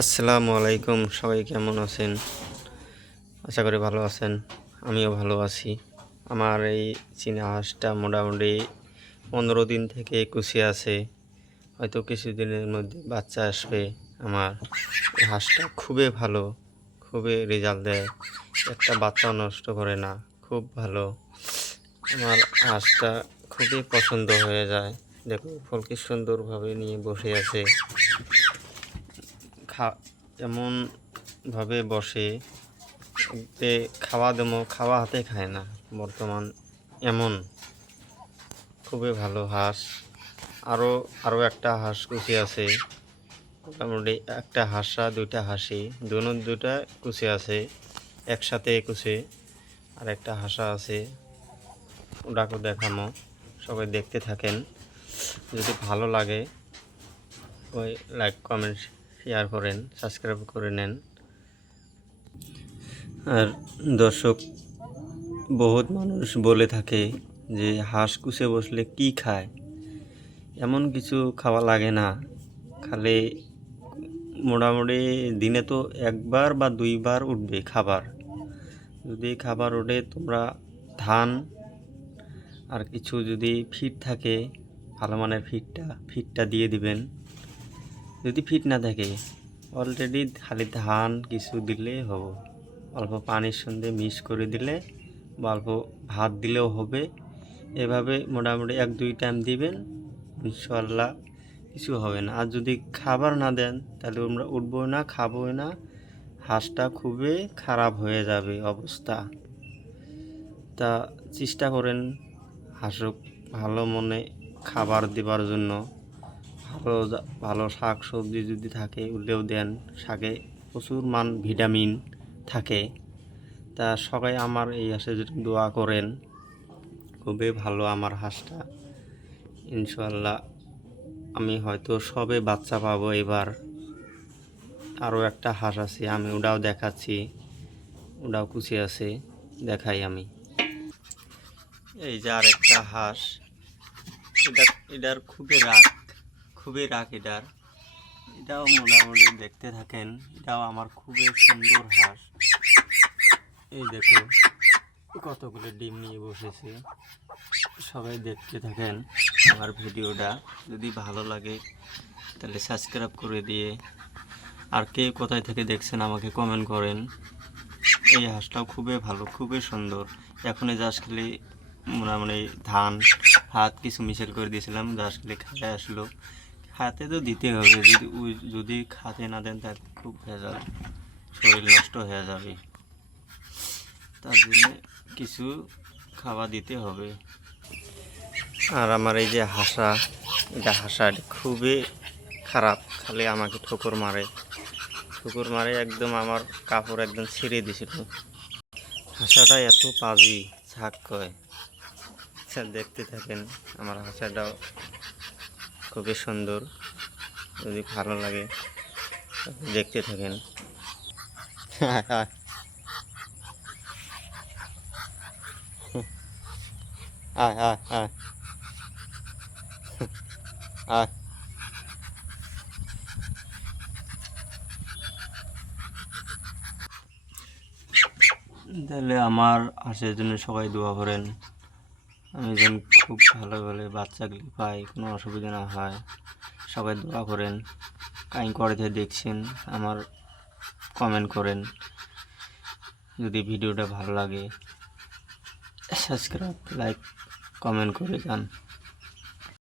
আসসালামু আলাইকুম, সবাই কেমন আছেন? আশা করি ভালো আছেন। আমিও ভালো আছি। আমার এই চীনা হাঁসটা মোটামুটি 15 দিন থেকে কুশি আছে। হয়তো কিছুদিনের মধ্যে বাচ্চা আসবে। আমার এই হাঁসটা খুবই ভালো, খুবই রেজাল্ট দেয়। একটা বাচ্চাও নষ্ট করে না, খুব ভালো। আমার হাঁসটা খুবই পছন্দ হয়ে যায়। দেখো ফুলকি সুন্দরভাবে নিয়ে বসে আছে। এমনভাবে বসে যে খাওয়া দেবো, খাওয়া হাতে খায় না বর্তমান। এমন খুবই ভালো হাঁস। আরও আরও একটা হাঁস কুচি আছে। মোটামুটি একটা হাঁসা দুইটা হাসি দুটা কুচি আছে, একসাথে কুচি। আর একটা হাঁসা আছে, ওটাকেও দেখামো। সবাই দেখতে থাকেন। যদি ভালো লাগে ওই লাইক কমেন্ট শেয়ার করেন, সাবস্ক্রাইব করে নেন। আর দর্শক, বহুত মানুষ বলে থাকে যে হাঁস কুচে বসলে কি খায়। এমন কিছু খাওয়া লাগে না, খালি মোটামুটি দিনে তো একবার বা দুইবার উঠবে খাবার। যদি খাবার ওঠে তোমরা ধান আর কিছু যদি ফিড থাকে, ভালো মানের ফিডটা দিয়ে দিবেন। যদি ফিড না থাকে অলরেডি খালি ধান কিছু দিলে হবে, অল্প পানির সঙ্গে মিক্স করে দিলে বা অল্প ভাত দিলেও হবে। এভাবে মোটামুটি 1-2 টাইম দিবেন, ইনশাল্লাহ কিছু হবে না। আর যদি খাবার না দেন তাহলে আমরা উঠবো না, খাবো না। হাঁসটা খুবই খারাপ হয়ে যাবে অবস্থা। তা চেষ্টা করেন হাঁসক ভালো মনে খাবার দেবার জন্য। ভালো ভালো শাক সবজি যদি থাকে ওগুলোও দেন। শাকে প্রচুর ভিটামিন থাকে। তা সবাই আমার এই হাঁসের জন্য দোয়া করেন। খুবই ভালো আমার হাঁসটা। ইনশাল্লাহ আমি হয়তো সবে বাচ্চা পাবো এবার। আরও একটা হাঁস আছে, আমি ওটাও দেখাচ্ছি। ওটাও কুচি আছে, দেখাই আমি। এই যে আর একটা হাঁস, এটার খুবই রাগ এটাও মোটামুটি দেখতে থাকেন। এটাও আমার খুবই সুন্দর হাঁস। এই দেখো কতগুলো ডিম নিয়ে বসেছে। সবাই দেখতে থাকেন আমার ভিডিওটা। যদি ভালো লাগে তাহলে সাবস্ক্রাইব করে দিয়ে, আর কে কোথায় থেকে দেখছেন আমাকে কমেন্ট করেন। এই হাঁসটাও খুবই ভালো, খুবই সুন্দর। এখন এই জাস্ট খালি মোটামুটি ধান ভাত কিছু মিশেল করে দিয়েছিলাম, জাস্ট খালি খাতে আসলো। খাতে তো দিতে হবে, যদি খাতে না দেন তাহলে খুব ভেজাল, শরীর নষ্ট হয়ে যাবে। তার জন্য কিছু খাওয়া দিতে হবে। আর আমার এই যে হাঁসা, এটা খুবই খারাপ, খালি আমাকে ঠোকর মারে একদম। আমার কাপড় একদম ছিঁড়ে দিছিল। হাঁসাটা এত পাজি, ঝাঁক কয়। আচ্ছা দেখতে থাকেন, আমার হাঁসাটাও খুবই সুন্দর। যদি ভালো লাগে দেখতে থাকেন। আয় আয় আয় আয়। তাহলে আমার হাঁসের জন্য সবাই দোয়া করেন, আমি যেন খুব ভালো বাচ্চাগুলি পাই, কোনো অসুবিধা না হয়। সবাই দোয়া করেন। কাই করে দেখছেন আমার কমেন্ট করেন। যদি ভিডিওটা ভালো লাগে সাবস্ক্রাইব লাইক কমেন্ট করে যান।